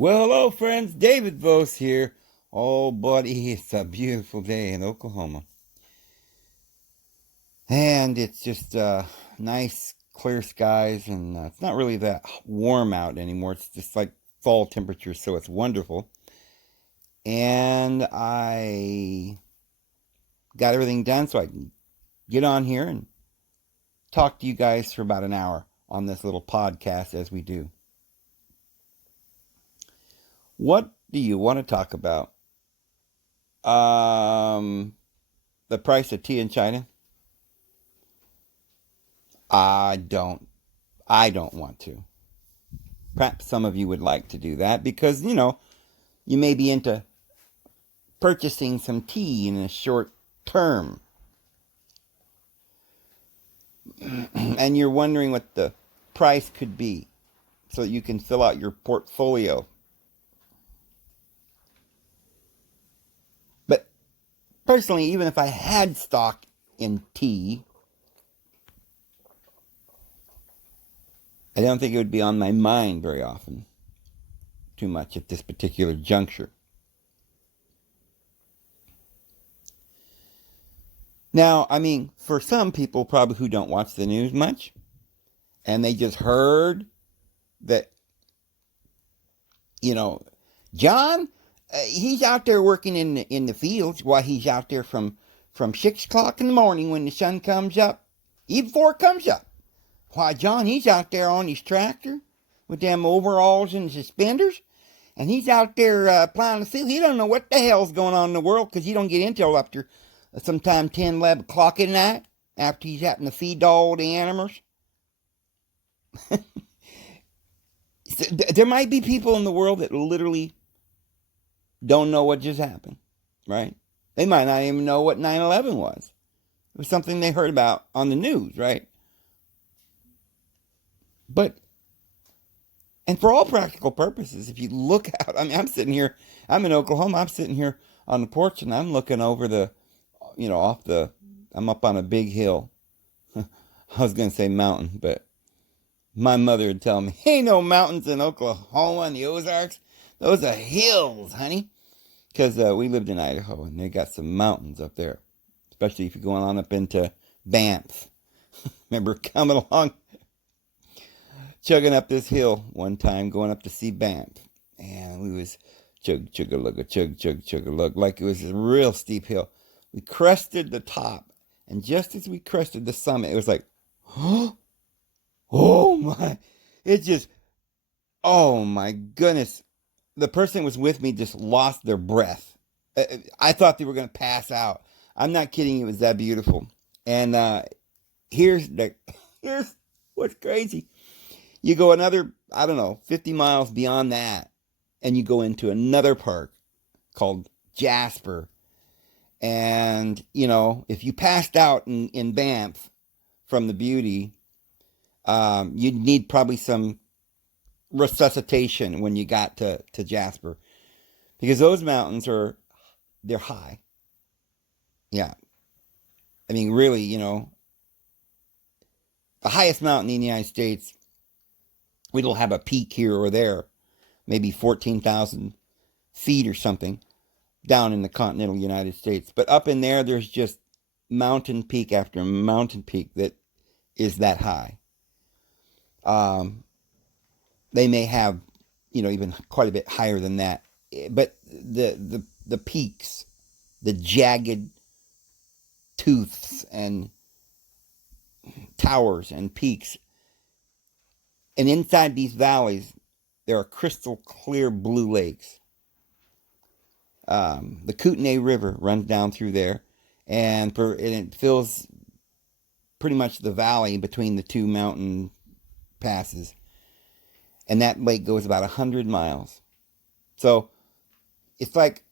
Well, hello, friends. David Vos here. Oh, buddy, it's a beautiful day in Oklahoma. And it's just nice, clear skies, and it's not really that warm out anymore. It's just like fall temperature, so it's wonderful. And I got everything done so I can get on here and talk to you guys for about an hour on this little podcast as we do. What do you want to talk about? The price of tea in China? I don't I don't want to. Perhaps some of you would like to do that because, you may be into purchasing some tea in a short term. And you're wondering what the price could be so that you can fill out your portfolio. But personally, even if I had stock in tea, I don't think it would be on my mind very often, too much at this particular juncture. Now, I mean, for some people probably who don't watch the news much, and they just heard that, you know, John, he's out there working in the fields while he's out there from 6 o'clock in the morning when the sun comes up, even before it comes up. Why, John, he's out there on his tractor with them overalls and suspenders, and he's out there plowing the field. He don't know what the hell's going on in the world because he don't get into it after sometime 10, 11 o'clock at night after he's having to feed all the animals. There might be people in the world that literally don't know what just happened, right? They might not even know what 9/11 was. It was something they heard about on the news, right? But, and for all practical purposes, if you look out, I mean, I'm in Oklahoma, I'm sitting here on the porch and I'm looking over I'm up on a big hill. I was going to say mountain, but my mother would tell me, ain't no mountains in Oklahoma and the Ozarks. Those are hills, honey. Because we lived in Idaho and they got some mountains up there. Especially if you're going on up into Banff. Remember coming along, chugging up this hill one time, going up to see Banff. And we was chug, chug a lug, chug, chug, chug a lug, like it was a real steep hill. We crested the top. And just as we crested the summit, it was like, oh my, it just, oh my goodness. The person that was with me just lost their breath. I thought they were going to pass out. I'm not kidding. It was that beautiful. And here's what's crazy. You go another, I don't know, 50 miles beyond that, and you go into another park called Jasper. And, if you passed out in Banff from the beauty, you'd need probably some resuscitation when you got to Jasper. Because those mountains they're high. Yeah. I mean, really, the highest mountain in the United States, it'll have a peak here or there, maybe 14,000 feet or something, down in the continental United States. But up in there, there's just mountain peak after mountain peak that is that high. They may have, even quite a bit higher than that. But the peaks, the jagged tooths and towers and peaks, and inside these valleys, there are crystal clear blue lakes. The Kootenai River runs down through there, and it fills pretty much the valley between the two mountain passes. And that lake goes about 100 miles. So it's like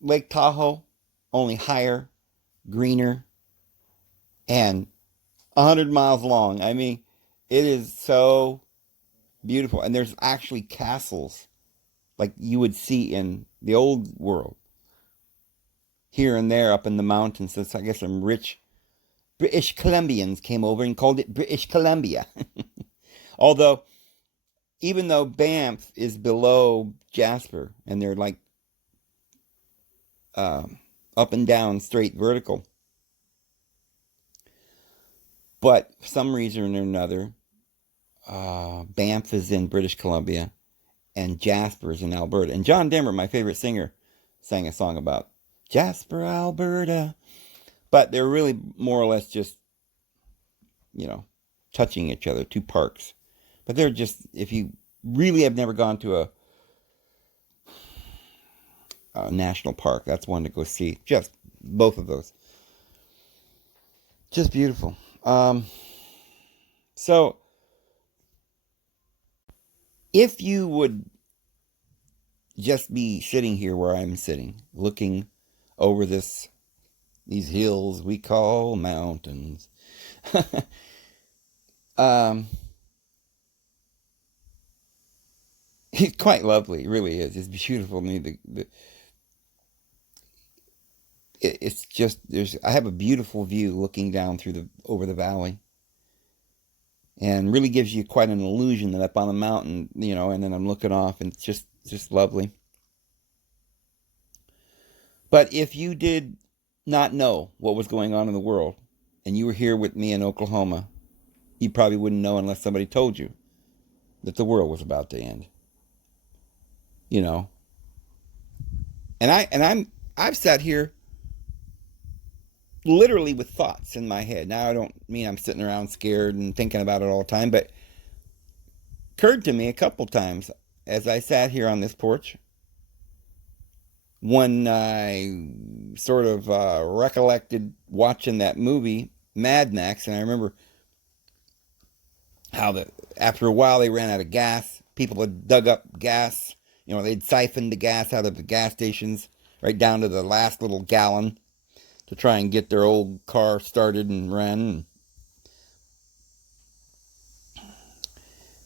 Lake Tahoe, only higher, greener, and 100 miles long. I mean, it is so beautiful. And there's actually castles like you would see in the old world here and there up in the mountains. So I guess some rich British Columbians came over and called it British Columbia. Although even though Banff is below Jasper and they're like up and down, straight vertical, but for some reason or another, Banff is in British Columbia and Jasper is in Alberta. And John Denver, my favorite singer, sang a song about Jasper, Alberta. But they're really more or less just, touching each other, two parks. But they're just, if you really have never gone to a national park, that's one to go see. Just both of those. Just beautiful. So, if you would just be sitting here where I'm sitting, looking over these hills we call mountains, it's quite lovely. It really is. It's beautiful. I mean, it's just I have a beautiful view looking down over the valley, and really gives you quite an illusion that up on the mountain, and then I'm looking off, and it's just lovely. But if you did not know what was going on in the world, and you were here with me in Oklahoma, you probably wouldn't know unless somebody told you that the world was about to end. And I've sat here literally with thoughts in my head. Now I don't mean I'm sitting around scared and thinking about it all the time, but it occurred to me a couple times as I sat here on this porch when I sort of recollected watching that movie Mad Max, and I remember how after a while they ran out of gas. People had dug up gas. They'd siphoned the gas out of the gas stations right down to the last little gallon to try and get their old car started and run.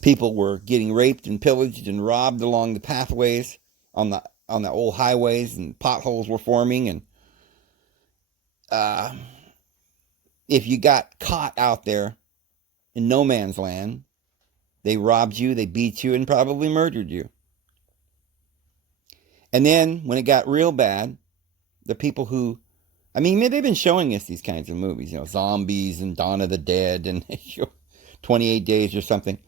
People were getting raped and pillaged and robbed along the pathways on the old highways, and potholes were forming. And if you got caught out there in no man's land, they robbed you, they beat you, and probably murdered you. And then when it got real bad, the people who, they've been showing us these kinds of movies, zombies and Dawn of the Dead and 28 Days or something,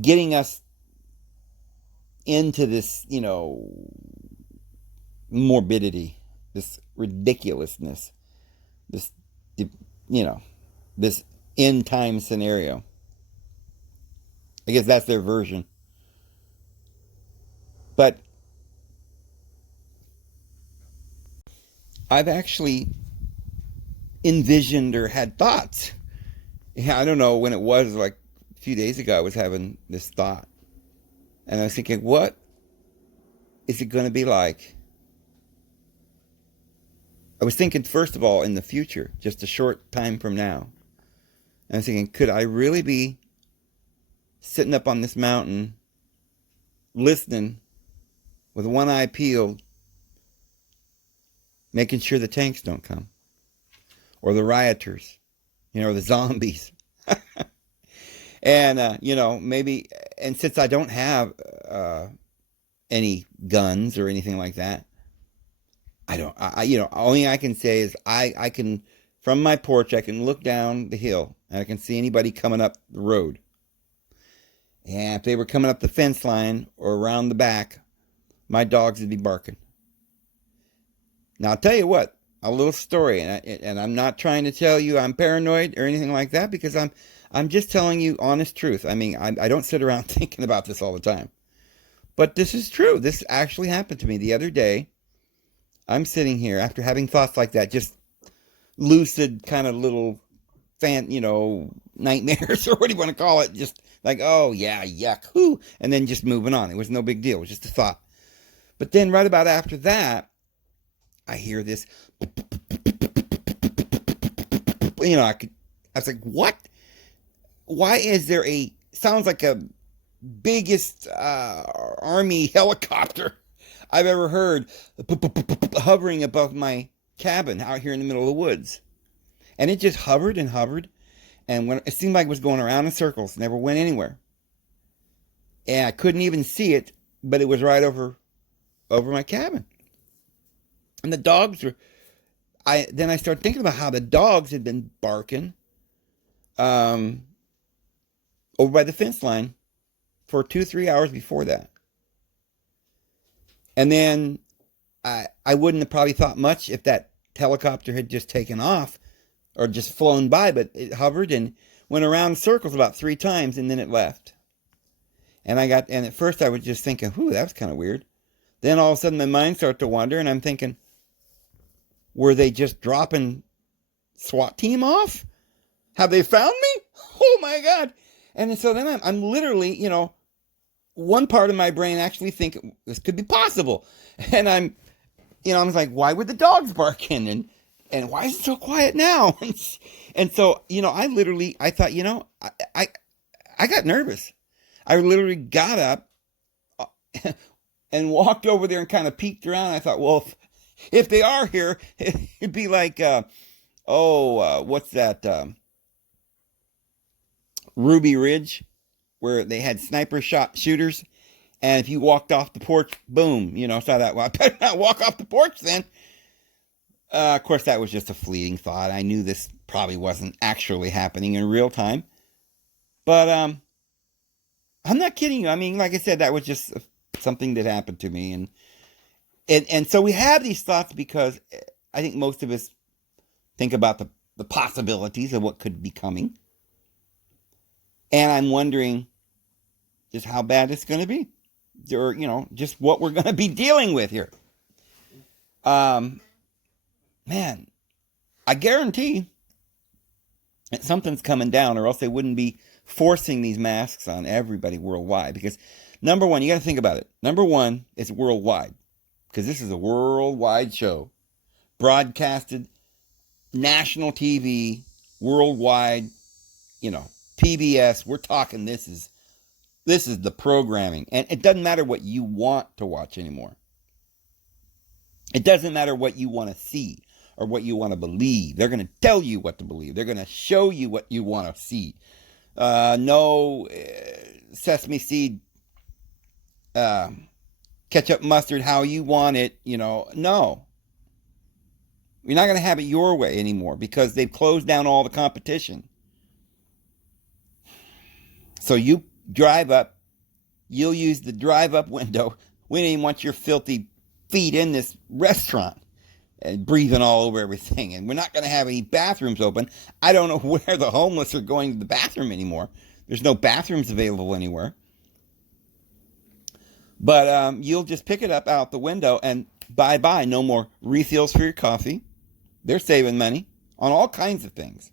getting us into this, morbidity, this ridiculousness, this end time scenario. I guess that's their version. But I've actually envisioned or had thoughts. I don't know when it was, like a few days ago, I was having this thought. And I was thinking, what is it going to be like? I was thinking, first of all, in the future, just a short time from now. And I was thinking, could I really be sitting up on this mountain, listening, with one eye peeled, making sure the tanks don't come, or the rioters, or the zombies. And, maybe, and since I don't have any guns or anything like that, only I can say is I can, from my porch, I can look down the hill and I can see anybody coming up the road. And if they were coming up the fence line or around the back, my dogs would be barking. Now, I'll tell you what, a little story, and I'm not trying to tell you I'm paranoid or anything like that, because I'm just telling you honest truth. I don't sit around thinking about this all the time. But this is true. This actually happened to me the other day. I'm sitting here after having thoughts like that, just lucid kind of little nightmares, or what do you want to call it? Just like, oh yeah, yuck, whoo, and then just moving on. It was no big deal. It was just a thought. But then right about after that, I hear this, I was like, what? Why is there sounds like a biggest army helicopter I've ever heard hovering above my cabin out here in the middle of the woods. And it just hovered and hovered. And when it seemed like it was going around in circles, never went anywhere. And I couldn't even see it, but it was right over my cabin. And the dogs were. Then I started thinking about how the dogs had been barking over by the fence line for 2-3 hours before that. And then I wouldn't have probably thought much if that helicopter had just taken off or just flown by, but it hovered and went around in circles about 3 times, and then it left. And at first I was just thinking, "Whew, that was kind of weird." Then all of a sudden my mind started to wander, and I'm thinking, were they just dropping SWAT team off? Have they found me? Oh my God. And so then I'm literally, one part of my brain actually thinking this could be possible. And I was like, why would the dogs bark in? And why is it so quiet now? And so, I thought, I got nervous. I literally got up and walked over there and kind of peeked around. I thought, well, if they are here, it'd be like, what's that? Ruby Ridge, where they had sniper shooters. And if you walked off the porch, boom, saw that. Well, I better not walk off the porch then. Of course, that was just a fleeting thought. I knew this probably wasn't actually happening in real time. But I'm not kidding you. I mean, like I said, that was just something that happened to me. And so we have these thoughts because I think most of us think about the possibilities of what could be coming. And I'm wondering just how bad it's going to be. Or, just what we're going to be dealing with here. Man, I guarantee that something's coming down, or else they wouldn't be forcing these masks on everybody worldwide. Because, number one, you got to think about it. Number one, it's worldwide. Because this is a worldwide show. Broadcasted, national TV, worldwide, PBS. We're talking this is the programming. And it doesn't matter what you want to watch anymore. It doesn't matter what you want to see or what you want to believe. They're going to tell you what to believe. They're going to show you what you want to see. No sesame seed, ketchup, mustard, how you want it, no. You're not going to have it your way anymore because they've closed down all the competition. So you drive up, you'll use the drive-up window. We don't even want your filthy feet in this restaurant and breathing all over everything. And we're not going to have any bathrooms open. I don't know where the homeless are going to the bathroom anymore. There's no bathrooms available anywhere. But you'll just pick it up out the window and bye-bye. No more refills for your coffee. They're saving money on all kinds of things.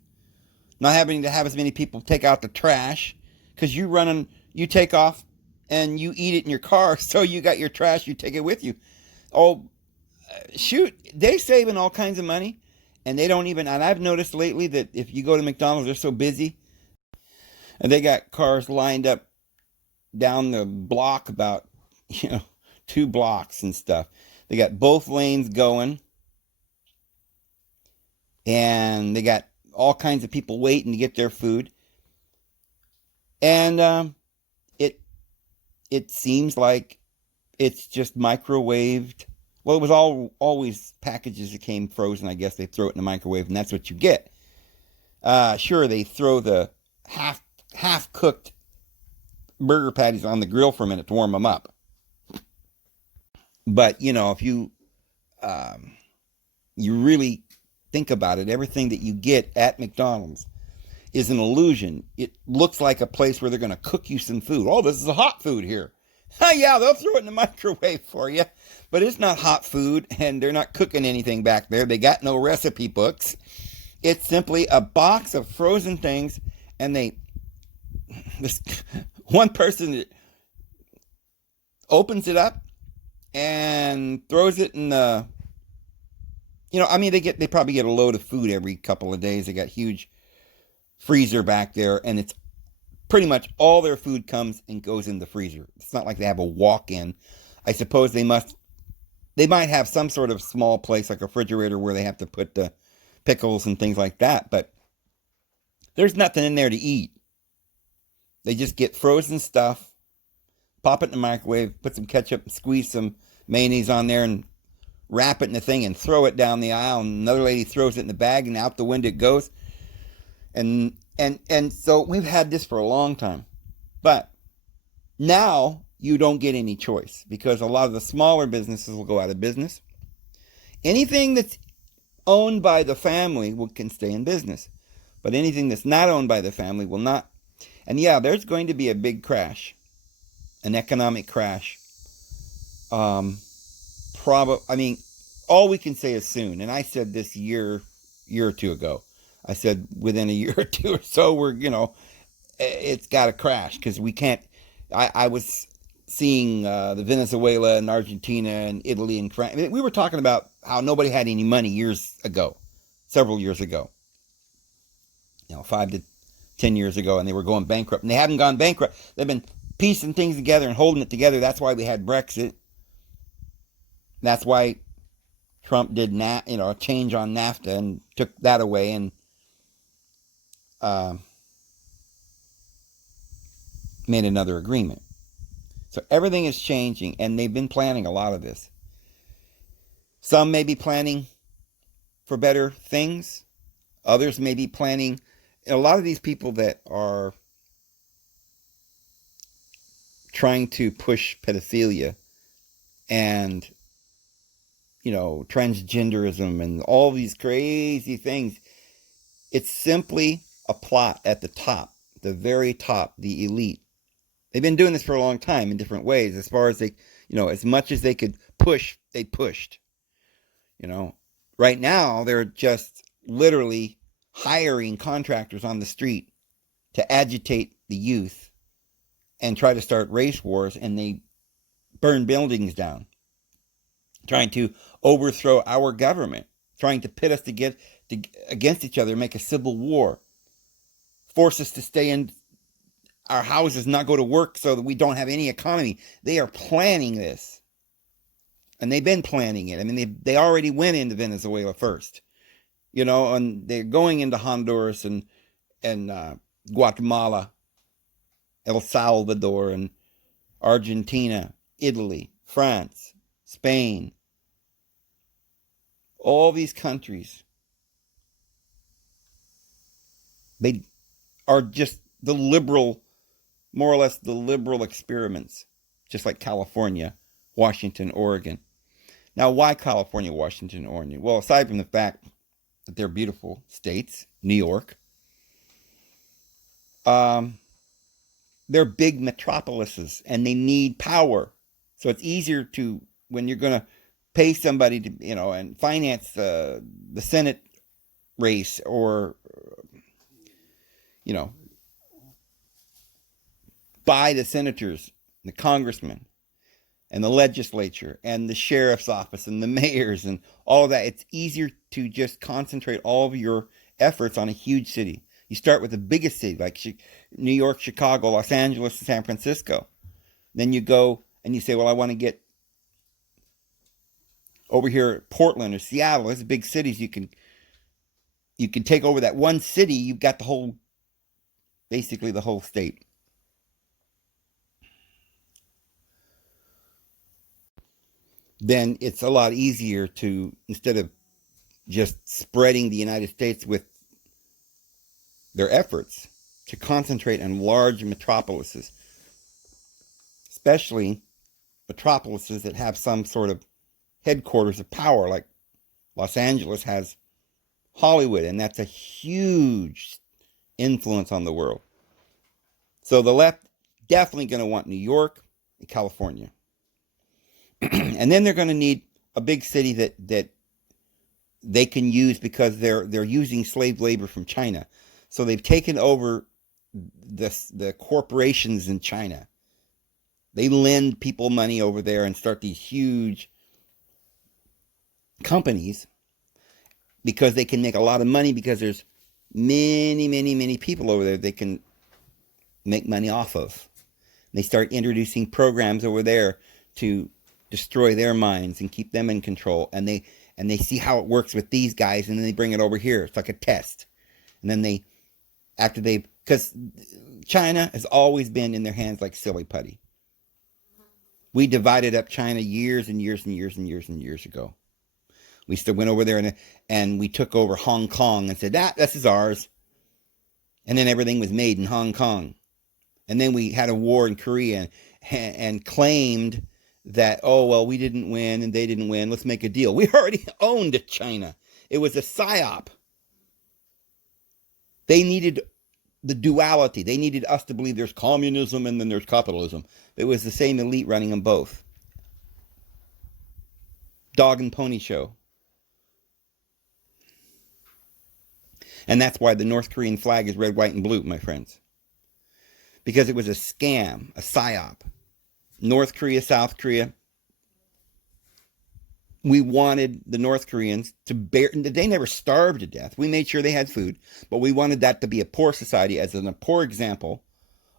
Not having to have as many people take out the trash because you take off and you eat it in your car. So you got your trash, you take it with you. Oh, shoot. They're saving all kinds of money. And they don't even, and I've noticed lately that if you go to McDonald's, they're so busy. And they got cars lined up down the block about 2 blocks and stuff. They got both lanes going. And they got all kinds of people waiting to get their food. And it seems like it's just microwaved. Well, it was always packages that came frozen. I guess they throw it in the microwave, and that's what you get. Sure, they throw the half-cooked burger patties on the grill for a minute to warm them up. But, if you really think about it, everything that you get at McDonald's is an illusion. It looks like a place where they're going to cook you some food. Oh, this is a hot food here. Yeah, they'll throw it in the microwave for you. But it's not hot food, and they're not cooking anything back there. They got no recipe books. It's simply a box of frozen things, and this one person opens it up and throws it in the, they probably get a load of food every couple of days. They got huge freezer back there, and it's pretty much all their food comes and goes in the freezer. It's not like they have a walk-in. I suppose they might have some sort of small place like a refrigerator where they have to put the pickles and things like that, but There's nothing in there to eat. They just get frozen stuff, pop it in the microwave, put some ketchup, squeeze some mayonnaise on there, and wrap it in the thing and throw it down the aisle. And another lady throws it in the bag, and out the window it goes. And so we've had this for a long time. But now you don't get any choice because a lot of the smaller businesses will go out of business. Anything that's owned by the family can stay in business. But anything that's not owned by the family will not. And yeah, there's going to be a big crash, an economic crash. I mean, all we can say is soon. And I said this year or two ago. I said within a year or two or so, it's got to crash because we can't. I was seeing the Venezuela and Argentina and Italy and France. We were talking about how nobody had any money several years ago. 5 to 10 years ago, and they were going bankrupt. And they haven't gone bankrupt. They've been piecing things together and holding it together. That's why we had Brexit. That's why Trump did a change on NAFTA and took that away and made another agreement. So everything is changing, and they've been planning a lot of this. Some may be planning for better things. Others may be planning. A lot of these people that are trying to push pedophilia and, transgenderism and all these crazy things, it's simply a plot at the top, the very top, the elite. They've been doing this for a long time in different ways. As far as as much as they could push, they pushed. Right now they're just literally hiring contractors on the street to agitate the youth and try to start race wars, and they burn buildings down, trying to overthrow our government, trying to pit us against each other, make a civil war, force us to stay in our houses, not go to work so that we don't have any economy. They are planning this, and they've been planning it. I mean, they already went into Venezuela first. And they're going into Honduras and Guatemala, El Salvador, and Argentina, Italy, France, Spain. All these countries, they are just more or less the liberal experiments, just like California, Washington, Oregon. Now, why California, Washington, Oregon? Well, aside from the fact that they're beautiful states, New York, they're big metropolises and they need power. So it's easier when you're going to pay somebody to, and finance the Senate race or, buy the senators, the congressmen, and the legislature, and the sheriff's office, and the mayors, and all of that. It's easier to just concentrate all of your efforts on a huge city. You start with the biggest city, like New York, Chicago, Los Angeles, San Francisco. Then you go and you say, well, I want to get over here at Portland or Seattle. Those big cities. You can take over that one city. You've got basically the whole state. Then it's a lot easier to, instead of just spreading the United States with their efforts, to concentrate on large metropolises, especially metropolises that have some sort of headquarters of power, like Los Angeles has Hollywood, and that's a huge influence on the world. So the left definitely going to want New York and California. And then they're going to need a big city that they can use because they're using slave labor from China. So they've taken over the corporations in China. They lend people money over there and start these huge companies because they can make a lot of money because there's many, many, many people over there they can make money off of. They start introducing programs over there to destroy their minds and keep them in control, and they see how it works with these guys, and then they bring it over here. It's like a test, and then they after they, because China has always been in their hands like silly putty. We divided up China years and years and years and years and years ago. We still went over there and we took over Hong Kong and said, this is ours. And then everything was made in Hong Kong. And then we had a war in Korea and claimed that, oh, well, we didn't win and they didn't win. Let's make a deal. We already owned China. It was a psyop. They needed the duality. They needed us to believe there's communism and then there's capitalism. It was the same elite running them both. Dog and pony show. And that's why the North Korean flag is red, white, and blue, my friends. Because it was a scam, a psyop. North Korea, South Korea. We wanted the North Koreans to bear, they never starved to death. We made sure they had food, but we wanted that to be a poor society as a poor example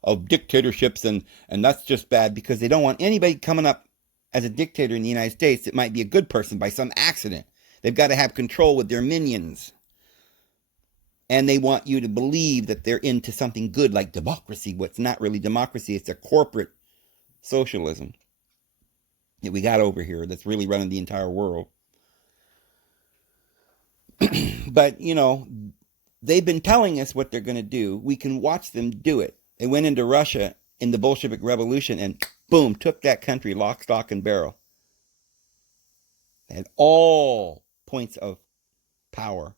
of dictatorships, and that's just bad because they don't want anybody coming up as a dictator in the United States that might be a good person by some accident. They've got to have control with their minions. And they want you to believe that they're into something good like democracy. What's not really democracy, it's a corporate socialism that we got over here that's really running the entire world. But, you know, they've been telling us what they're going to do. We can watch them do it. They went into Russia in the Bolshevik Revolution and boom, took that country lock, stock, and barrel. They had all points of power.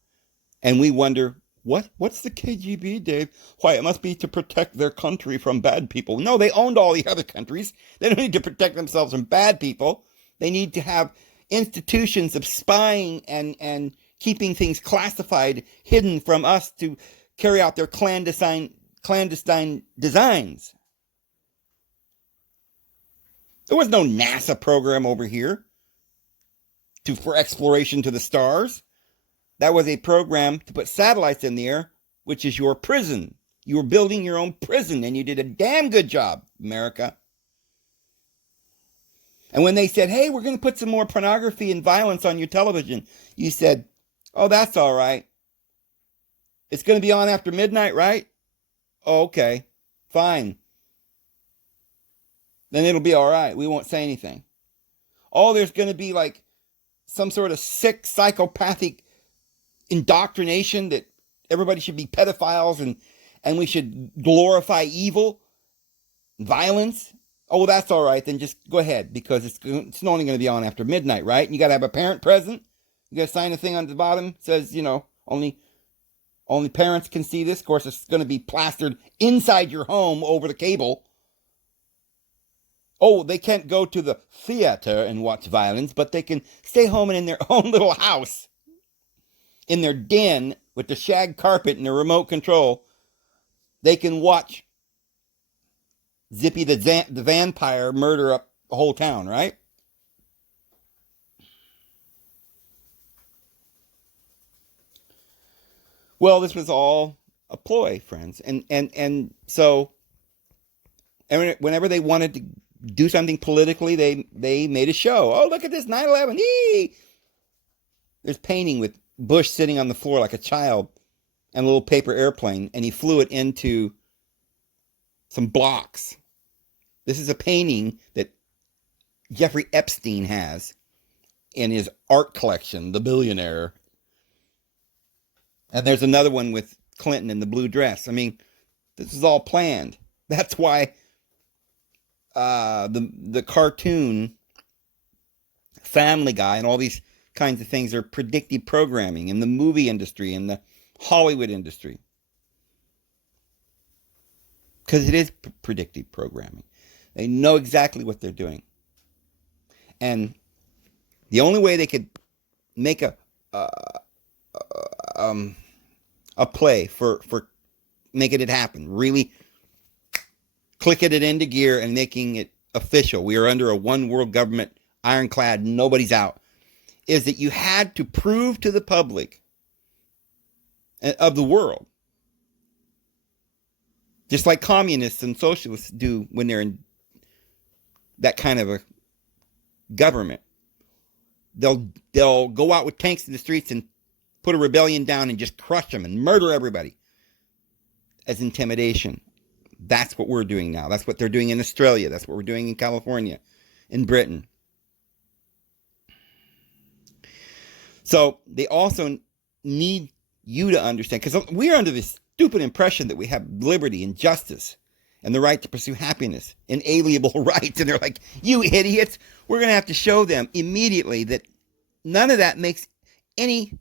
And we wonder, what's the KGB, Dave? Why, it must be to protect their country from bad people. No, they owned all the other countries. They don't need to protect themselves from bad people. They need to have institutions of spying and keeping things classified, hidden from us to carry out their clandestine designs. There was no NASA program over here for exploration to the stars. That was a program to put satellites in the air, which is your prison. You were building your own prison, and you did a damn good job, America. And when they said, hey, we're going to put some more pornography and violence on your television, you said, oh, that's all right. It's going to be on after midnight, right? Oh, okay, fine. Then it'll be all right. We won't say anything. Oh, there's going to be like some sort of sick, psychopathic indoctrination that everybody should be pedophiles and we should glorify evil, violence. Oh, well, that's all right. Then just go ahead because it's only going to be on after midnight, right? And you got to have a parent present. You got to sign a thing on the bottom that says, you know, only parents can see this. Of course, it's going to be plastered inside your home over the cable. Oh, they can't go to the theater and watch violence, but they can stay home and in their own little house, in their den with the shag carpet and the remote control, they can watch Zippy the vampire murder up the whole town, right? Well, this was all a ploy, friends. And so whenever they wanted to do something politically, they made a show. Oh, look at this 9/11. Eee! There's painting with Bush sitting on the floor like a child and a little paper airplane, and he flew it into some blocks. This is a painting that Jeffrey Epstein has in his art collection, The Billionaire. And there's another one with Clinton in the blue dress. I mean, this is all planned. That's why the cartoon Family Guy and all these kinds of things are predictive programming in the movie industry and the Hollywood industry. Because it is predictive programming. They know exactly what they're doing. And the only way they could make a play for making it happen, really clicking it into gear and making it official, we are under a one world government, ironclad, nobody's out, is that you had to prove to the public of the world, just like communists and socialists do when they're in that kind of a government. They'll go out with tanks in the streets and put a rebellion down and just crush them and murder everybody. as intimidation. That's what we're doing now. That's what they're doing in Australia. That's what we're doing in California, in Britain. So they also need you to understand, because we're under this stupid impression that we have liberty and justice and the right to pursue happiness, inalienable rights. And they're like, you idiots, we're going to have to show them immediately that none of that makes any,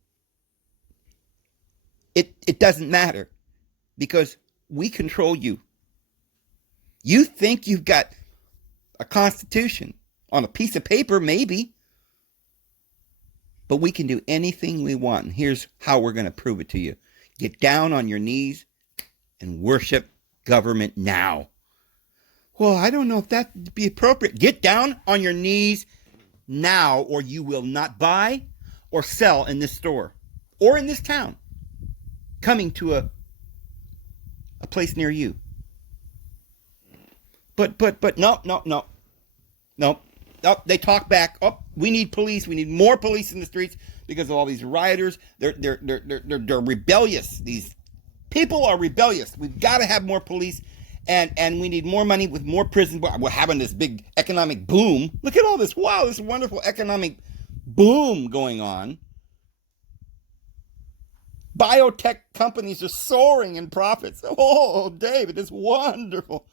it doesn't matter, because we control you. You think you've got a constitution on a piece of paper, maybe, but we can do anything we want. And here's how we're going to prove it to you. Get down on your knees and worship government now. Well, I don't know if that would be appropriate. Get down on your knees now, or you will not buy or sell in this store or in this town coming to a place near you. But no. They talk back. Oh, we need police. We need more police in the streets because of all these rioters. They're rebellious. These people are rebellious. We've got to have more police, and we need more money with more prisons. We're having this big economic boom. Look at all this. Wow, this wonderful economic boom going on. Biotech companies are soaring in profits. Oh, David, it's wonderful.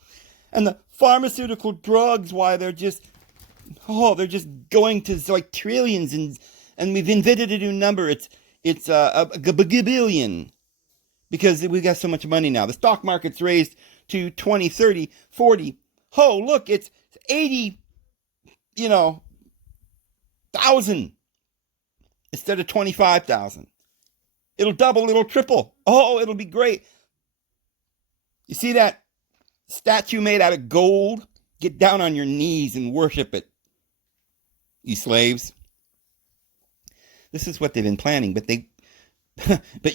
And the pharmaceutical drugs, why they're just going to like trillions, and we've invented a new number. It's a billion, because we got so much money now. The stock market's raised to 20, 30, 40. Oh, look, it's 80, thousand instead of 25,000. It'll double, it'll triple. Oh, it'll be great. You see that statue made out of gold? Get down on your knees and worship it, you slaves. This is what they've been planning, but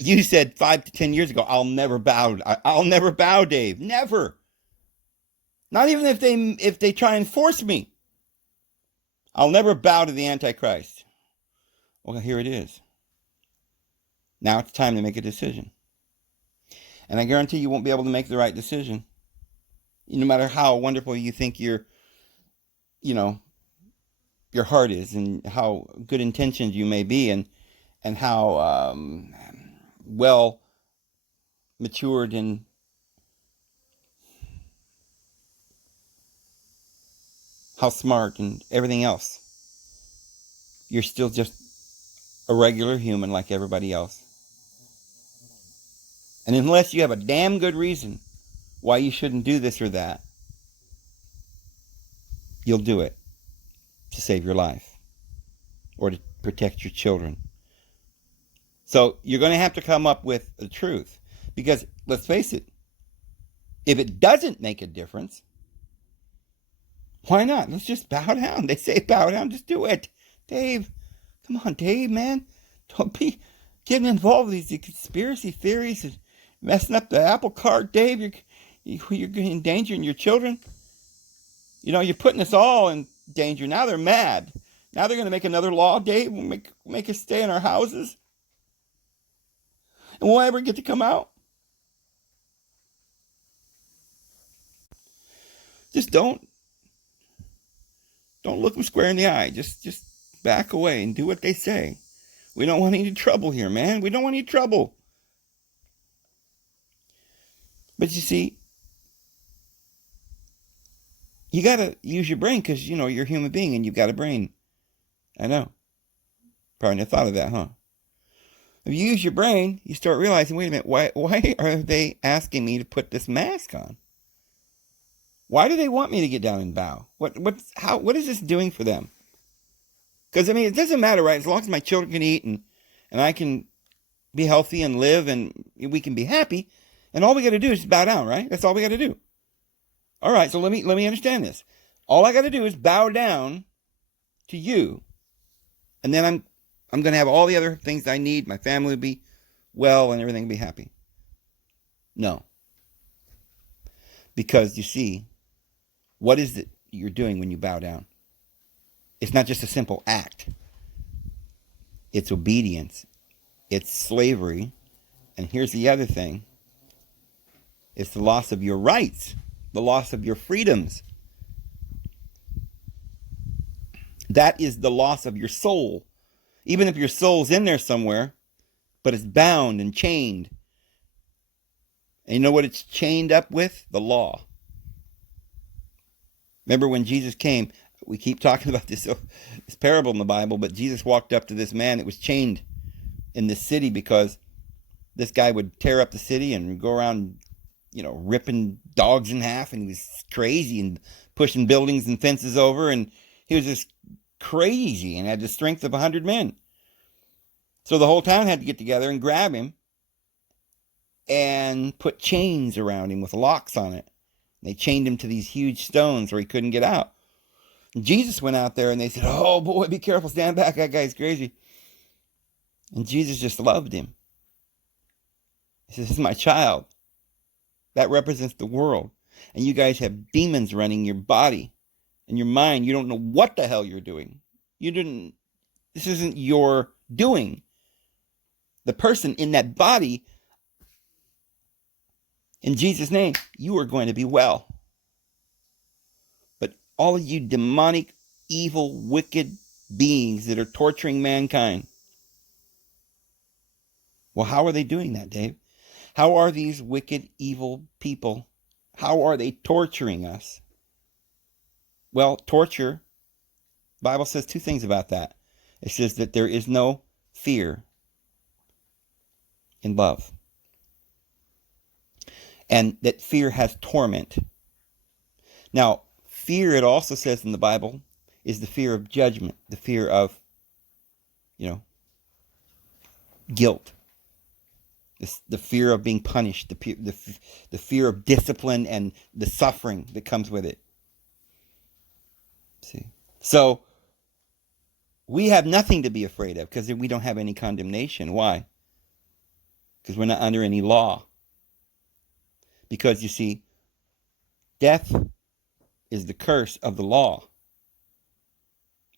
you said 5 to 10 years ago, I'll never bow, Dave. Never. Not even if they try and force me. I'll never bow to the Antichrist. Well, here it is. Now it's time to make a decision. And I guarantee you won't be able to make the right decision. No matter how wonderful you think your heart is, and how good intentioned you may be, and how well matured and how smart and everything else. You're still just a regular human like everybody else. And unless you have a damn good reason why you shouldn't do this or that, you'll do it to save your life or to protect your children. So you're going to have to come up with the truth, because let's face it, if it doesn't make a difference, why not? Let's just bow down. They say bow down, just do it. Dave, come on, Dave, man. Don't be getting involved with these conspiracy theories and messing up the apple cart, Dave. You're endangering your children. You're putting us all in danger. Now they're mad. Now they're going to make another law, Dave. We'll make us stay in our houses. And will I ever get to come out? Just don't look them square in the eye. Just back away and do what they say. We don't want any trouble here, man. We don't want any trouble. But you see, you got to use your brain, because, you're a human being and you've got a brain. I know. Probably never thought of that, huh? If you use your brain, you start realizing, wait a minute, why are they asking me to put this mask on? Why do they want me to get down and bow? What is this doing for them? Because, it doesn't matter, right? As long as my children can eat and I can be healthy and live and we can be happy, and all we got to do is bow down, right? That's all we got to do. All right, so let me understand this. All I got to do is bow down to you, and then I'm going to have all the other things I need. My family will be well, and everything will be happy. No. Because, you see, what is it you're doing when you bow down? It's not just a simple act. It's obedience. It's slavery. And here's the other thing. It's the loss of your rights, the loss of your freedoms. That is the loss of your soul. Even if your soul's in there somewhere, but it's bound and chained. And you know what it's chained up with? The law. Remember when Jesus came, we keep talking about this parable in the Bible, but Jesus walked up to this man that was chained in this city because this guy would tear up the city and go around, ripping dogs in half, and he was crazy and pushing buildings and fences over, and he was just crazy and had the strength of 100 men. So the whole town had to get together and grab him and put chains around him with locks on it. They chained him to these huge stones where he couldn't get out. And Jesus went out there and they said, "Oh boy, be careful, stand back, that guy's crazy." And Jesus just loved him. He says, "This is my child." That represents the world. And you guys have demons running your body and your mind. You don't know what the hell you're doing. This isn't your doing. The person in that body, in Jesus' name, you are going to be well. But all of you demonic, evil, wicked beings that are torturing mankind, well, how are they doing that, Dave? How are these wicked, evil people, how are they torturing us? Well, torture, the Bible says two things about that. It says that there is no fear in love. And that fear has torment. Now, fear, it also says in the Bible, is the fear of judgment, the fear of, guilt, the fear of being punished, the fear of discipline and the suffering that comes with it. See? So, we have nothing to be afraid of because we don't have any condemnation. Why? Because we're not under any law. Because, you see, death is the curse of the law.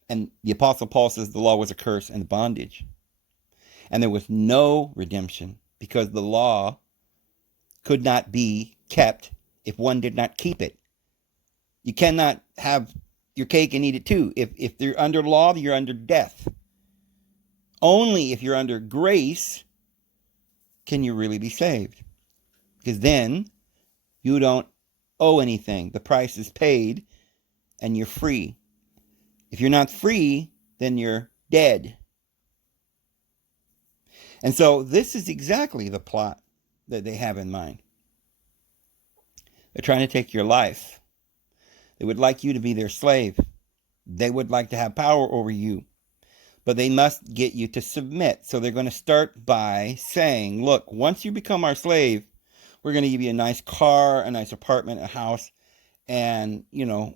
And the Apostle Paul says the law was a curse and bondage. And there was no redemption because the law could not be kept if one did not keep it. You cannot have your cake and eat it too. If you're under law, you're under death. Only if you're under grace can you really be saved. Because then you don't owe anything. The price is paid and you're free. If you're not free, then you're dead. And so this is exactly the plot that they have in mind. They're trying to take your life. They would like you to be their slave. They would like to have power over you. But they must get you to submit. So they're going to start by saying, look, once you become our slave, we're going to give you a nice car, a nice apartment, a house, and,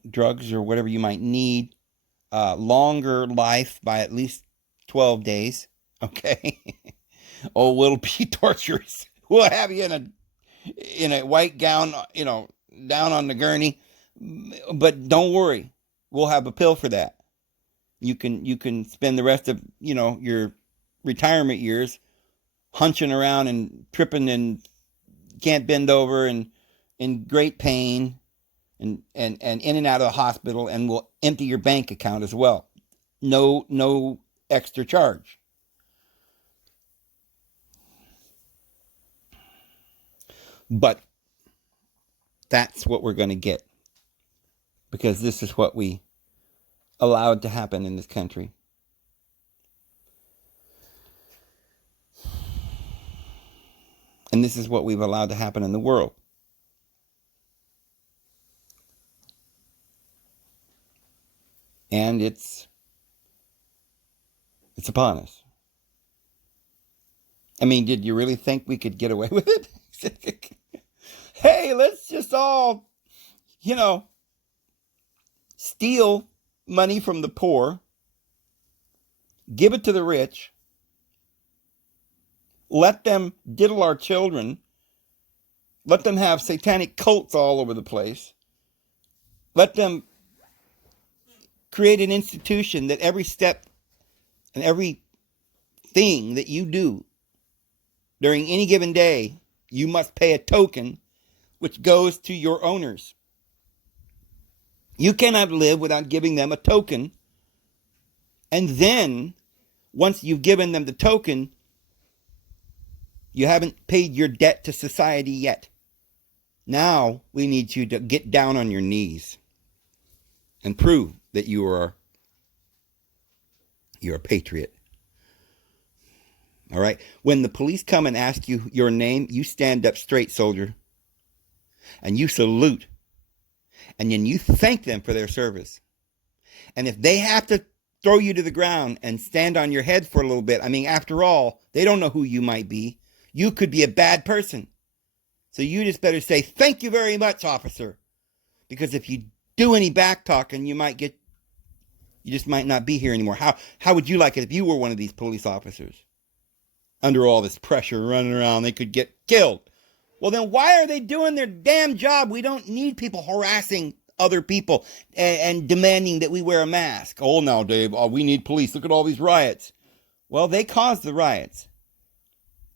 drugs or whatever you might need. Longer life by at least 12 days. Okay? Oh, it'll be torturous. We'll have you in a white gown, down on the gurney. But don't worry. We'll have a pill for that. You can spend the rest of, your retirement years hunching around and tripping and can't bend over and in great pain and in and out of the hospital, and we'll empty your bank account as well. No extra charge. But that's what we're going to get. Because this is what we allowed to happen in this country. And this is what we've allowed to happen in the world. And it's upon us. I mean, did you really think we could get away with it? Hey, let's just all, steal money from the poor, give it to the rich, let them diddle our children, let them have satanic cults all over the place, let them create an institution that every step and every thing that you do during any given day, you must pay a token which goes to your owners. You cannot live without giving them a token. And then, once you've given them the token, you haven't paid your debt to society yet. Now we need you to get down on your knees and prove that you're a patriot. All right? When the police come and ask you your name, you stand up straight, soldier. And you salute. And then you thank them for their service. And if they have to throw you to the ground and stand on your head for a little bit, I mean, after all, they don't know who you might be. You could be a bad person. So you just better say, thank you very much, officer. Because if you do any back talking, you just might not be here anymore. How would you like it if you were one of these police officers? Under all this pressure running around, they could get killed. Well, then why are they doing their damn job? We don't need people harassing other people and demanding that we wear a mask. Oh, now, Dave, we need police. Look at all these riots. Well, they caused the riots.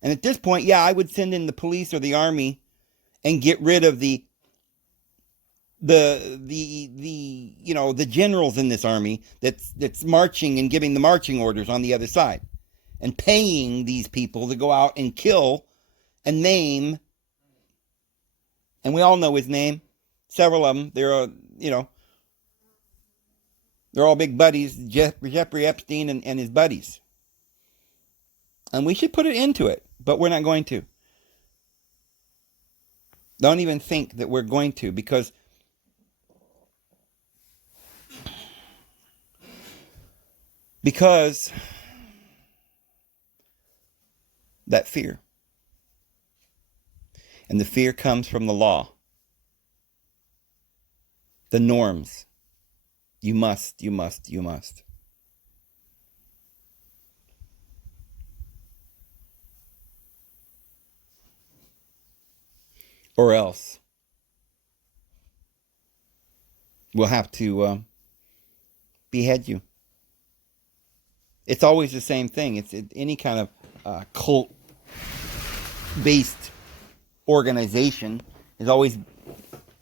And at this point, yeah, I would send in the police or the army and get rid of the generals in this army that's marching and giving the marching orders on the other side and paying these people to go out and kill and maim. And we all know his name. Several of them. They're all big buddies. Jeffrey Epstein and his buddies. And we should put it into it, but we're not going to. Don't even think that we're going to, because that fear. And the fear comes from the law. The norms. You must. Or else we'll have to behead you. It's always the same thing. It's any kind of cult-based organization is always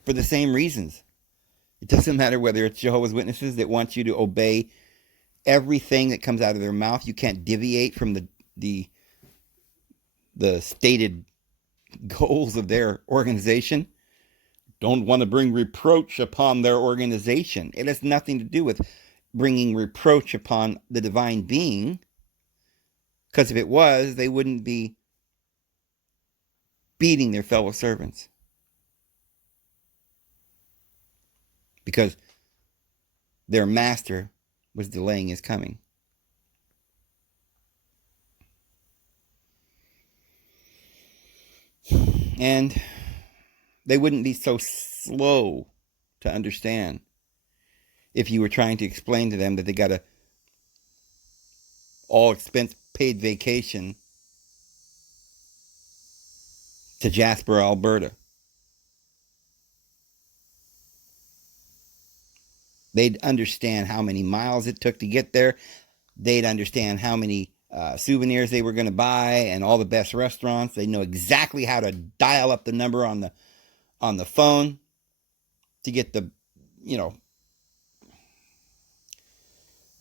for the same reasons. It doesn't matter whether it's Jehovah's Witnesses that want you to obey everything that comes out of their mouth. You can't deviate from the stated goals of their organization. Don't want to bring reproach upon their organization. It has nothing to do with bringing reproach upon the divine being, because if it was, they wouldn't be beating their fellow servants, because their master was delaying his coming. And they wouldn't be so slow to understand if you were trying to explain to them that they got a all expense paid vacation to Jasper, Alberta. They'd understand how many miles it took to get there. They'd understand how many souvenirs they were going to buy and all the best restaurants. They know exactly how to dial up the number on the phone to get the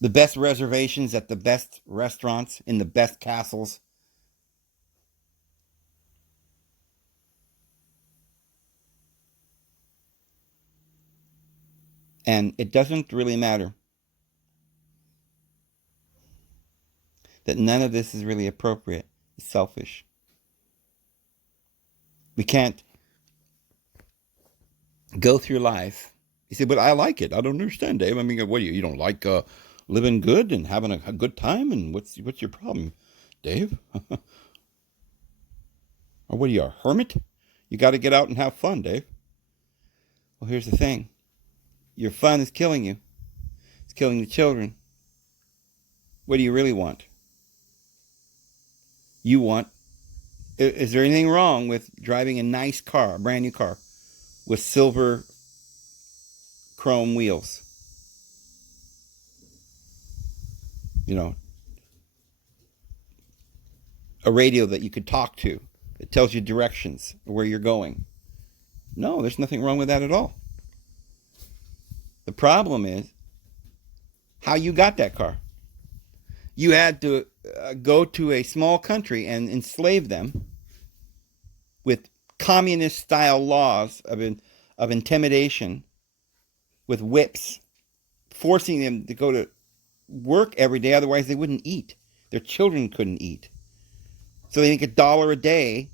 best reservations at the best restaurants in the best castles. And it doesn't really matter that none of this is really appropriate. It's selfish. We can't go through life. You say, but I like it. I don't understand, Dave. I mean, what do you don't like living good and having a good time? And what's your problem, Dave? Or what are you, a hermit? You got to get out and have fun, Dave. Well, here's the thing. Your fun is killing you. It's killing the children. What do you really want? Is there anything wrong with driving a nice car, a brand new car, with silver chrome wheels? A radio that you could talk to that tells you directions where you're going. No, there's nothing wrong with that at all. The problem is how you got that car. You had to go to a small country and enslave them with communist-style laws of intimidation, with whips, forcing them to go to work every day, otherwise they wouldn't eat. Their children couldn't eat. So they make $1 a day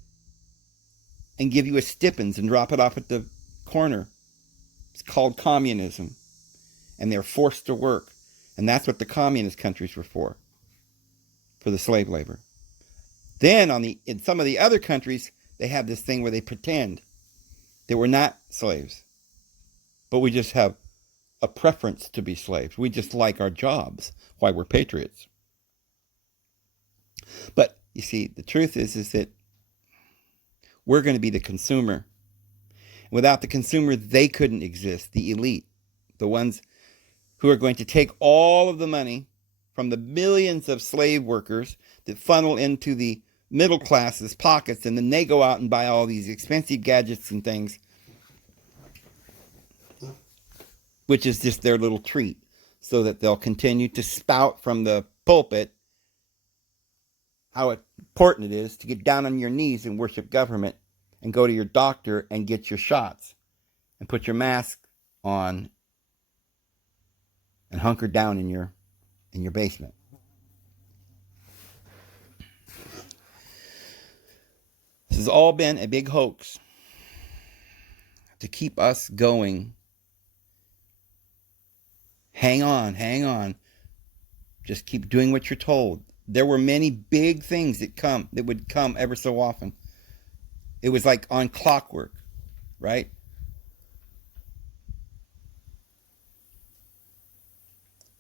and give you a stipends and drop it off at the corner. It's called communism. And they're forced to work. And that's what the communist countries were for the slave labor. Then in some of the other countries, they have this thing where they pretend that we're not slaves, but we just have a preference to be slaves. We just like our jobs. Why we're patriots. But you see, the truth is that we're going to be the consumer. Without the consumer, they couldn't exist. The elite, the ones who are going to take all of the money from the millions of slave workers that funnel into the middle class's pockets, and then they go out and buy all these expensive gadgets and things, which is just their little treat, so that they'll continue to spout from the pulpit how important it is to get down on your knees and worship government and go to your doctor and get your shots and put your mask on and hunker down in your basement. This has all been a big hoax to keep us going. Hang on. Just keep doing what you're told. There were many big things that would come ever so often. It was like on clockwork, right?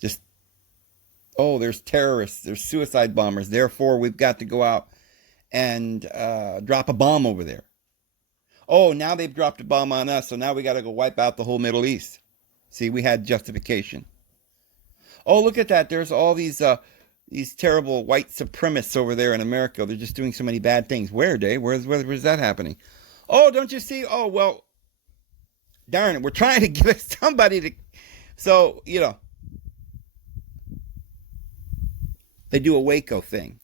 Just, there's terrorists, there's suicide bombers, therefore we've got to go out and drop a bomb over there. Oh, now they've dropped a bomb on us, so now we got to go wipe out the whole Middle East. See, we had justification. Oh, look at that. There's all these terrible white supremacists over there in America. They're just doing so many bad things. Where, Dave? Where's that happening? Oh, don't you see? Oh, well, darn it. We're trying to get somebody to... So, they do a Waco thing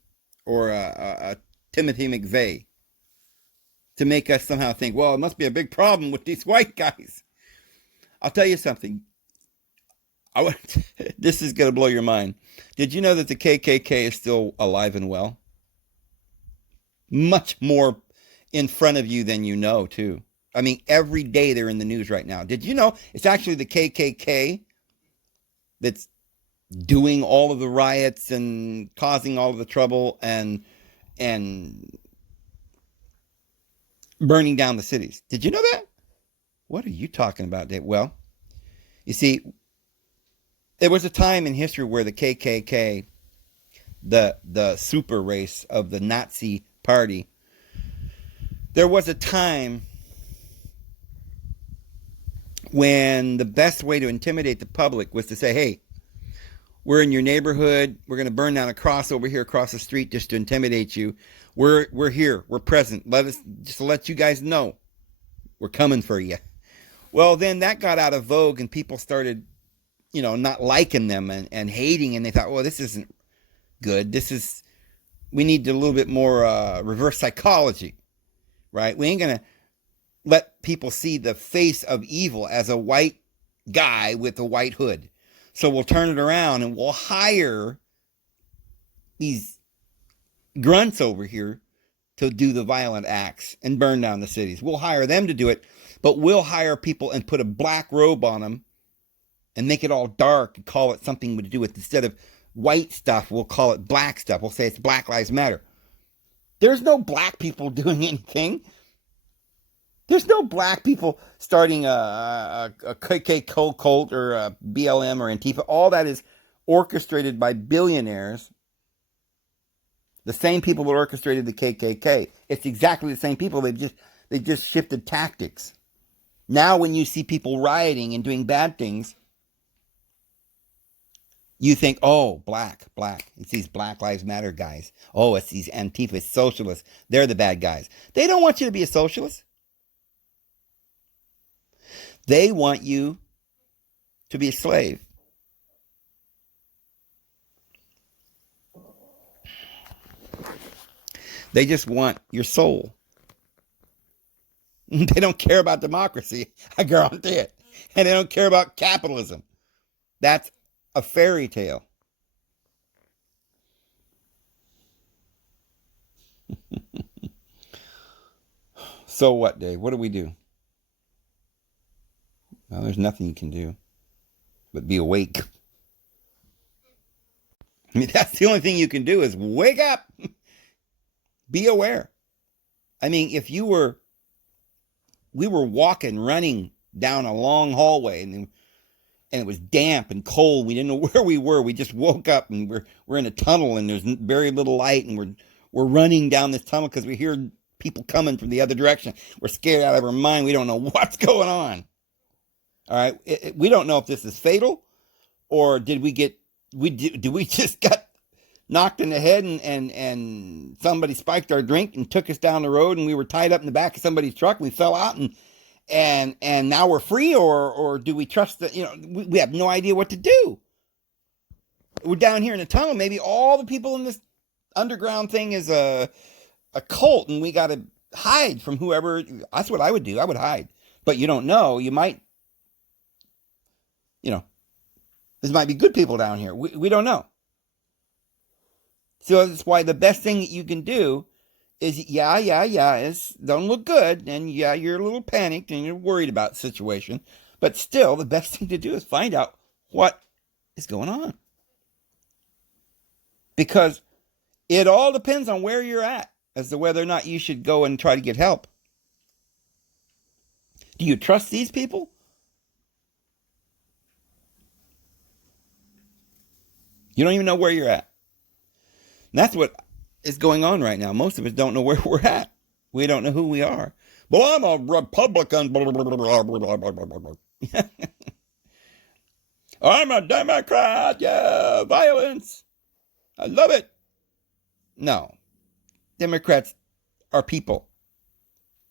or a Timothy McVeigh to make us somehow think, well, it must be a big problem with these white guys. I'll tell you something. This is going to blow your mind. Did you know that the KKK is still alive and well? Much more in front of you than you know, too. I mean, every day they're in the news right now. Did you know it's actually the KKK that's doing all of the riots and causing all of the trouble and burning down the cities? Did you know that? What are you talking about, Dave? Well, you see, there was a time in history where the KKK, the super race of the Nazi party, there was a time when the best way to intimidate the public was to say, hey, we're in your neighborhood. We're going to burn down a cross over here across the street just to intimidate you. We're here. We're present. Let you guys know we're coming for you. Well, then that got out of vogue and people started, not liking them and hating. And they thought, well, this isn't good. We need a little bit more reverse psychology, right? We ain't going to let people see the face of evil as a white guy with a white hood. So we'll turn it around and we'll hire these grunts over here to do the violent acts and burn down the cities. We'll hire them to do it, but we'll hire people and put a black robe on them and make it all dark and call it something to do with, instead of white stuff, we'll call it black stuff. We'll say it's Black Lives Matter. There's no black people doing anything. There's no black people starting a KKK cult or a BLM or Antifa. All that is orchestrated by billionaires. The same people that orchestrated the KKK. It's exactly the same people. They just shifted tactics. Now when you see people rioting and doing bad things, you think, oh, black. It's these Black Lives Matter guys. Oh, it's these Antifa socialists. They're the bad guys. They don't want you to be a socialist. They want you to be a slave. They just want your soul. They don't care about democracy, I guarantee it. And they don't care about capitalism. That's a fairy tale. So what, Dave? What do we do? Well, there's nothing you can do but be awake. I mean, that's the only thing you can do is wake up. Be aware. I mean, if we were walking, running down a long hallway and it was damp and cold. We didn't know where we were. We just woke up and we're in a tunnel and there's very little light and we're running down this tunnel because we hear people coming from the other direction. We're scared out of our mind. We don't know what's going on. All right, we don't know if this is fatal or did we just got knocked in the head and somebody spiked our drink and took us down the road and we were tied up in the back of somebody's truck and we fell out and now we're free or do we trust that, we have no idea what to do. We're down here in a tunnel. Maybe all the people in this underground thing is a cult and we got to hide from whoever. That's what I would do. I would hide. But you don't know. You might, there might be good people down here. We don't know. So that's why the best thing that you can do is, don't look good, and you're a little panicked and you're worried about the situation, but still, the best thing to do is find out what is going on. Because it all depends on where you're at as to whether or not you should go and try to get help. Do you trust these people? You don't even know where you're at. And that's what is going on right now. Most of us don't know where we're at. We don't know who we are. Well, I'm a Republican. I'm a Democrat. Yeah, violence. I love it. No. Democrats are people.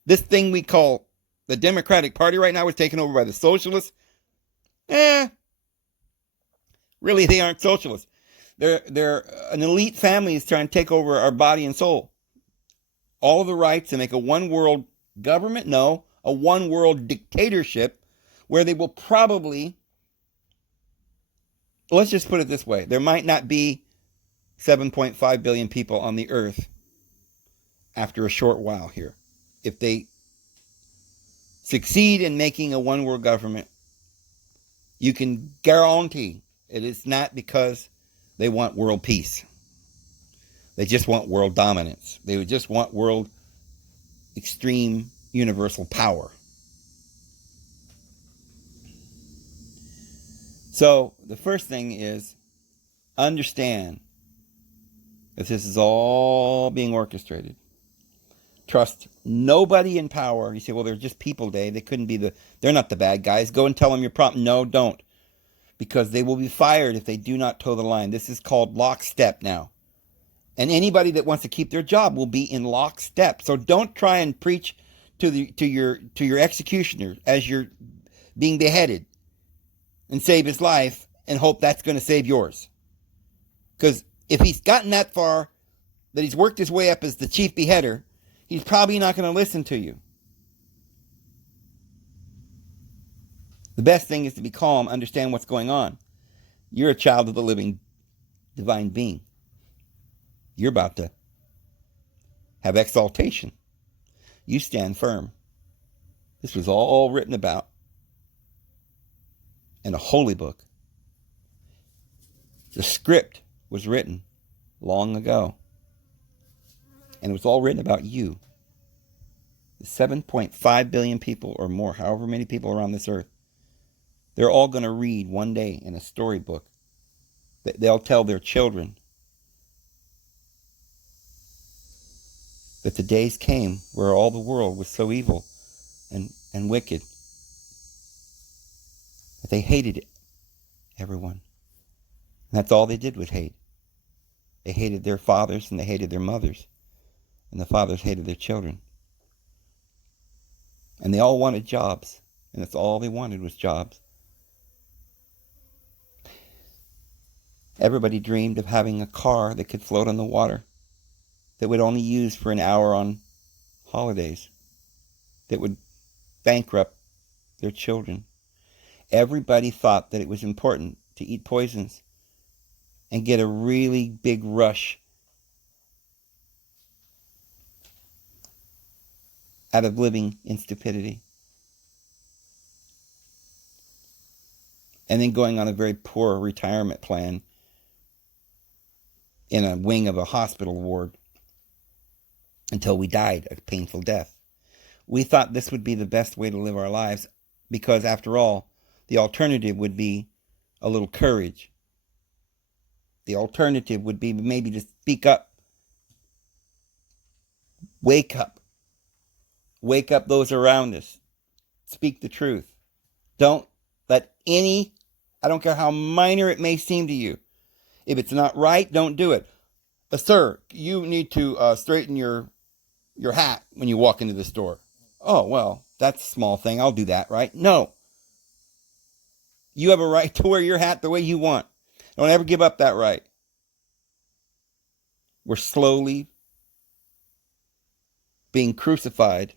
This thing we call the Democratic Party right now is taken over by the socialists. Really, they aren't socialists. They're an elite family is trying to take over our body and soul. All of the rights to make a one world government? No, a one world dictatorship where they will probably, let's just put it this way, there might not be 7.5 billion people on the earth after a short while here. If they succeed in making a one world government, you can guarantee it is not because they want world peace. They just want world dominance. They would just want world extreme universal power. So the first thing is understand that this is all being orchestrated. Trust nobody in power. You say, well, they're just people, Dave. They're not the bad guys. Go and tell them your problem. No, don't. Because they will be fired if they do not toe the line. This is called lockstep now. And anybody that wants to keep their job will be in lockstep. So don't try and preach to your executioner as you're being beheaded and save his life and hope that's going to save yours. Because if he's gotten that far, that he's worked his way up as the chief beheader, he's probably not going to listen to you. The best thing is to be calm, understand what's going on. You're a child of the living divine being. You're about to have exaltation. You stand firm. This was all written about in a holy book. The script was written long ago. And it was all written about you. The 7.5 billion people or more, however many people are on this earth, they're all going to read one day in a storybook that they'll tell their children that the days came where all the world was so evil and wicked that they hated everyone. And that's all they did was hate. They hated their fathers and they hated their mothers. And the fathers hated their children. And they all wanted jobs. And that's all they wanted was jobs. Everybody dreamed of having a car that could float on the water, that would only use for an hour on holidays, that would bankrupt their children. Everybody thought that it was important to eat poisons and get a really big rush out of living in stupidity. And then going on a very poor retirement plan in a wing of a hospital ward until we died a painful death. We thought this would be the best way to live our lives because, after all, the alternative would be a little courage. The alternative would be maybe to speak up. Wake up. Wake up those around us. Speak the truth. Don't let any, I don't care how minor it may seem to you, if it's not right, don't do it. Sir, you need to straighten your hat when you walk into the store. Oh, well, that's a small thing. I'll do that, right? No. You have a right to wear your hat the way you want. Don't ever give up that right. We're slowly being crucified.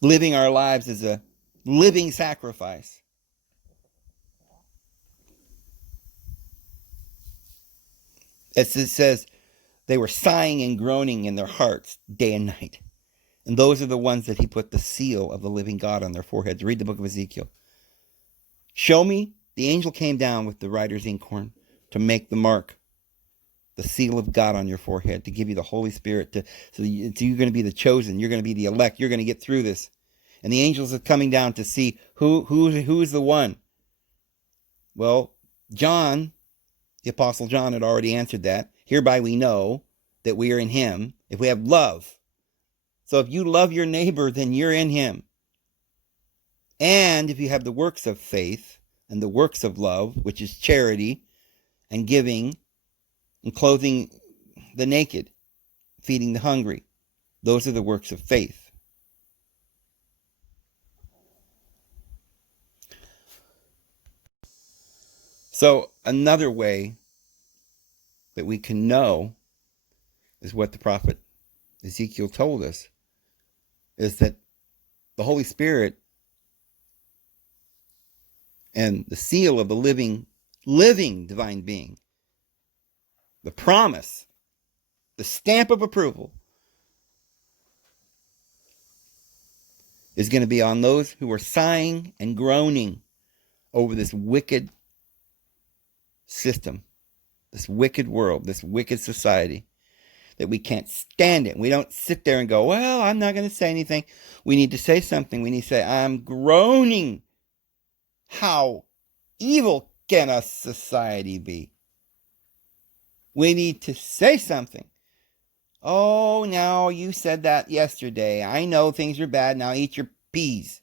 Living our lives as a living sacrifice. As it says, they were sighing and groaning in their hearts day and night. And those are the ones that he put the seal of the living God on their foreheads. Read the book of Ezekiel. Show me. The angel came down with the writer's inkhorn to make the mark, the seal of God on your forehead, to give you the Holy Spirit. So you're going to be the chosen. You're going to be the elect. You're going to get through this. And the angels are coming down to see who is the one. Well, John, the Apostle John, had already answered that. Hereby we know that we are in him if we have love. So if you love your neighbor, then you're in him. And if you have the works of faith and the works of love, which is charity and giving and clothing the naked, feeding the hungry, those are the works of faith. So another way that we can know is what the prophet Ezekiel told us, is that the Holy Spirit and the seal of the living divine being, the promise, the stamp of approval, is going to be on those who are sighing and groaning over this wicked system, this wicked world, this wicked society, that we can't stand it. We don't sit there and go, well, I'm not going to say anything. We need to say something. We need to say, I'm groaning. How evil can a society be? We need to say something. Oh, now you said that yesterday. I know things are bad. Now eat your peas.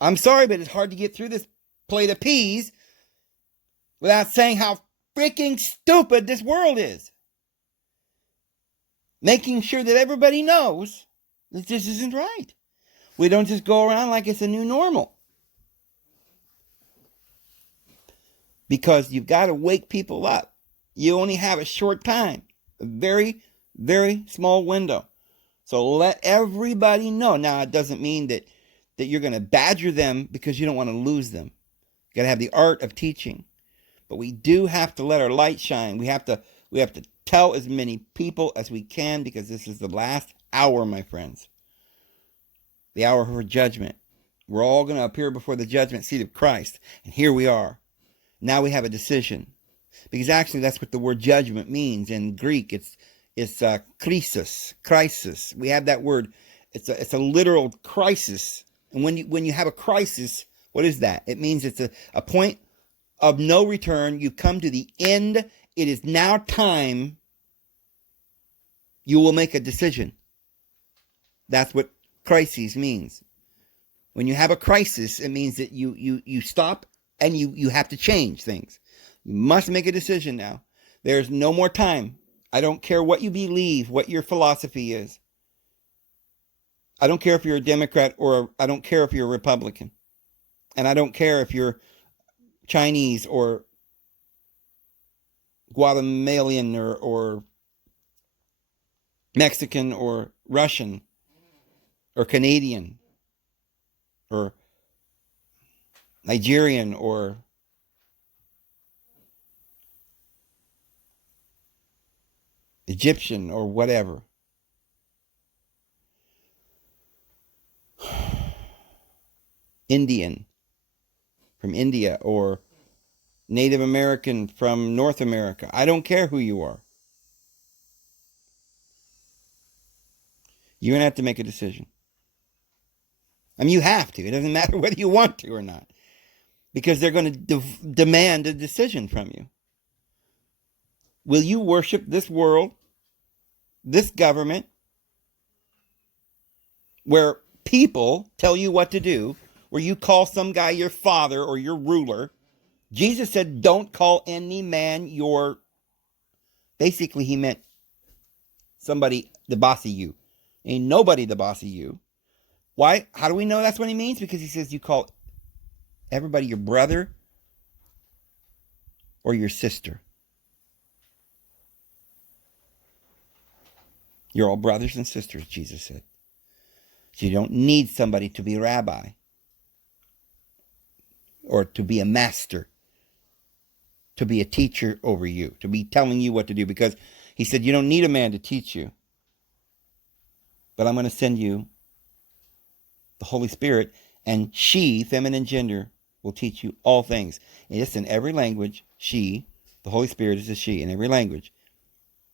I'm sorry, but it's hard to get through this plate of peas without saying how freaking stupid this world is. Making sure that everybody knows that this isn't right. We don't just go around like it's a new normal. Because you've got to wake people up. You only have a short time, a very, very small window. So let everybody know. Now, it doesn't mean that you're going to badger them because you don't want to lose them. You got to have the art of teaching. But we do have to let our light shine. We have to tell as many people as we can, because this is the last hour, my friends. The hour for judgment. We're all going to appear before the judgment seat of Christ. And here we are. Now we have a decision. Because actually that's what the word judgment means. In Greek, it's crisis. We have that word. It's a literal crisis. And when you have a crisis, what is that? It means it's a point of no return. You come to the end. It is now time. You will make a decision. That's what crisis means. When you have a crisis, it means that you stop and you have to change things. You must make a decision now. There's no more time. I don't care what you believe, what your philosophy is. I don't care if you're a Democrat or I don't care if you're a Republican. And I don't care if you're Chinese or Guatemalan or Mexican or Russian or Canadian or Nigerian or Egyptian or whatever. Indian from India or Native American from North America. I don't care who you are. You're going to have to make a decision. I mean, you have to. It doesn't matter whether you want to or not. Because they're going to demand a decision from you. Will you worship this world, this government, where people tell you what to do, where you call some guy your father or your ruler? Jesus said, don't call any man your... Basically, he meant somebody the boss of you. Ain't nobody the boss of you. Why? How do we know that's what he means? Because he says you call everybody your brother or your sister. You're all brothers and sisters, Jesus said. So you don't need somebody to be a rabbi or to be a master, to be a teacher over you, to be telling you what to do. Because he said you don't need a man to teach you. But I'm going to send you the Holy Spirit, and she, feminine gender, will teach you all things. And it's in every language. She, the Holy Spirit is a she in every language.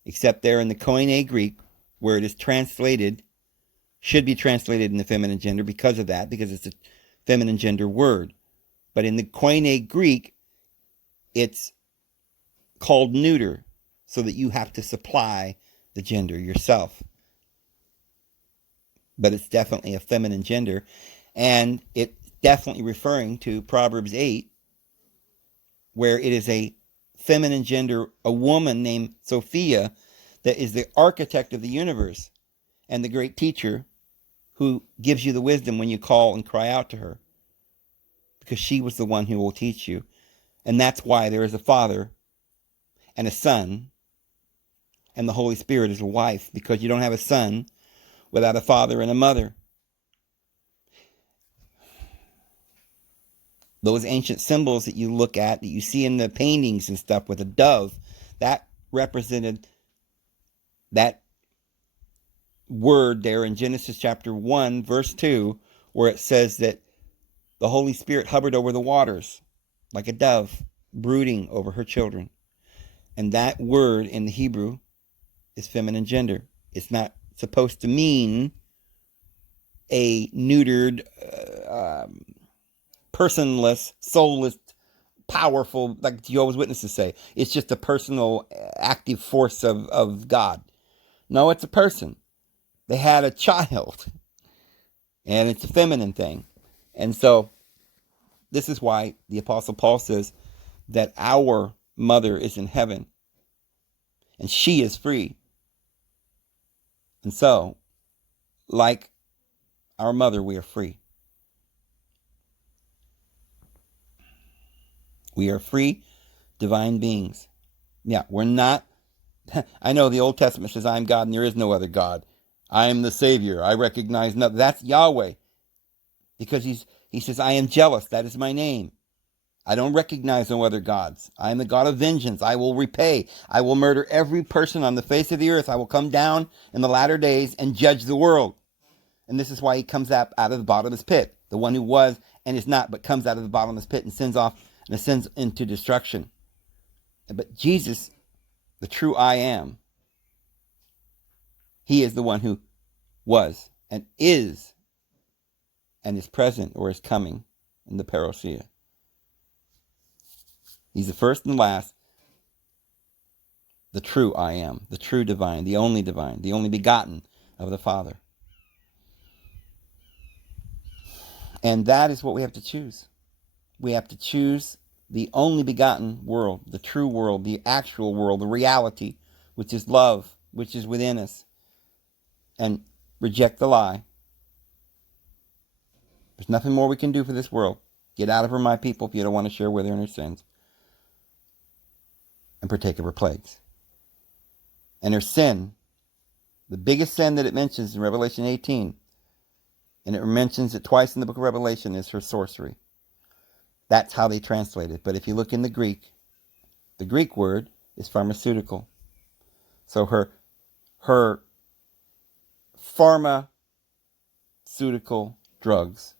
Except there in the Koine Greek, where it is translated, should be translated in the feminine gender because of that, because it's a feminine gender word. But in the Koine Greek, it's called neuter, so that you have to supply the gender yourself. But it's definitely a feminine gender, and it's definitely referring to Proverbs 8, where it is a feminine gender, a woman named Sophia, that is the architect of the universe and the great teacher who gives you the wisdom when you call and cry out to her, because she was the one who will teach you. And that's why there is a Father and a Son, and the Holy Spirit is a wife, because you don't have a son without a father and a mother. Those ancient symbols that you look at, that you see in the paintings and stuff with a dove, that represented that word there in Genesis chapter 1, verse 2, where it says that the Holy Spirit hovered over the waters like a dove, brooding over her children. And that word in the Hebrew is feminine gender. It's not supposed to mean a neutered, personless, soulless, powerful, like Jehovah's Witnesses say. It's just a personal, active force of God. No, it's a person. They had a child. And it's a feminine thing. And so, this is why the Apostle Paul says that our mother is in heaven. And she is free. And so, like our mother, we are free. We are free, divine beings. Yeah, we're not... I know the Old Testament says, I am God and there is no other God. I am the Savior. I recognize nothing. That's Yahweh. Because he says, I am jealous. That is my name. I don't recognize no other gods. I am the God of vengeance. I will repay. I will murder every person on the face of the earth. I will come down in the latter days and judge the world. And this is why he comes out of the bottomless pit. The one who was and is not, but comes out of the bottomless pit and sends off and ascends into destruction. But Jesus, the true I am, he is the one who was and is present or is coming in the parousia. He's the first and last, the true I am, the true divine, the only begotten of the Father. And that is what we have to choose. We have to choose the only begotten world, the true world, the actual world, the reality, which is love, which is within us, and reject the lie. There's nothing more we can do for this world. Get out of her, my people, if you don't want to share with her in her sins, and partake of her plagues. And her sin, the biggest sin that it mentions in Revelation 18, and it mentions it twice in the book of Revelation, is her sorcery. That's how they translate it. But if you look in the Greek word is pharmaceutical. So her pharmaceutical drugs,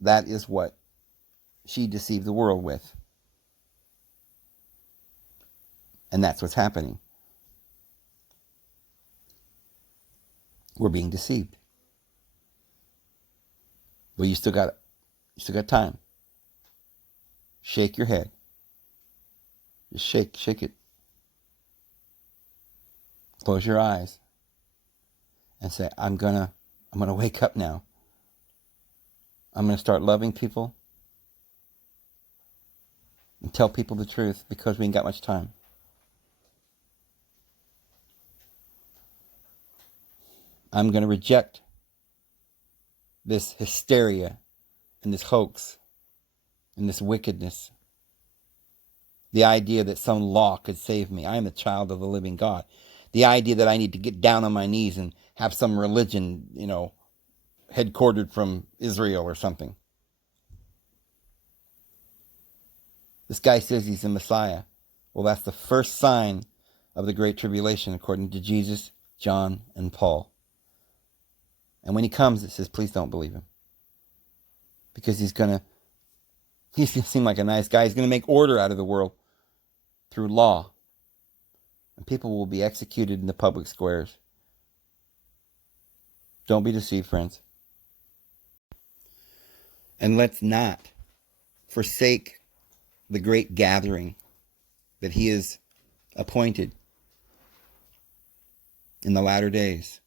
that is what she deceived the world with. And that's what's happening. We're being deceived. But you still got time. Shake your head. Just shake it. Close your eyes and say, I'm gonna wake up now. I'm gonna start loving people and tell people the truth, because we ain't got much time. I'm gonna reject this hysteria and this hoax and this wickedness. The idea that some law could save me. I am the child of the living God. The idea that I need to get down on my knees and have some religion, headquartered from Israel or something. This guy says he's the Messiah. Well, that's the first sign of the Great Tribulation, according to Jesus, John, and Paul. And when he comes, it says, please don't believe him. Because he's going to seem like a nice guy. He's going to make order out of the world through law. And people will be executed in the public squares. Don't be deceived, friends. And let's not forsake the great gathering that he has appointed in the latter days.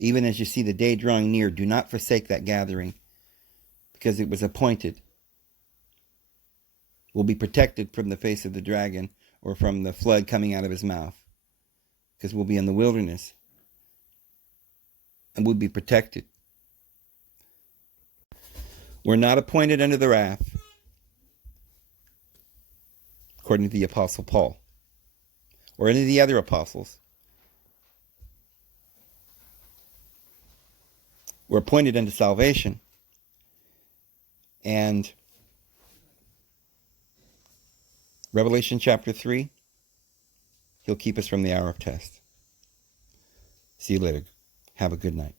Even as you see the day drawing near, do not forsake that gathering, because it was appointed. We'll be protected from the face of the dragon, or from the flood coming out of his mouth, because we'll be in the wilderness and we'll be protected. We're not appointed under the wrath, according to the Apostle Paul or any of the other apostles. We're appointed unto salvation, and Revelation chapter 3, he'll keep us from the hour of test. See you later. Have a good night.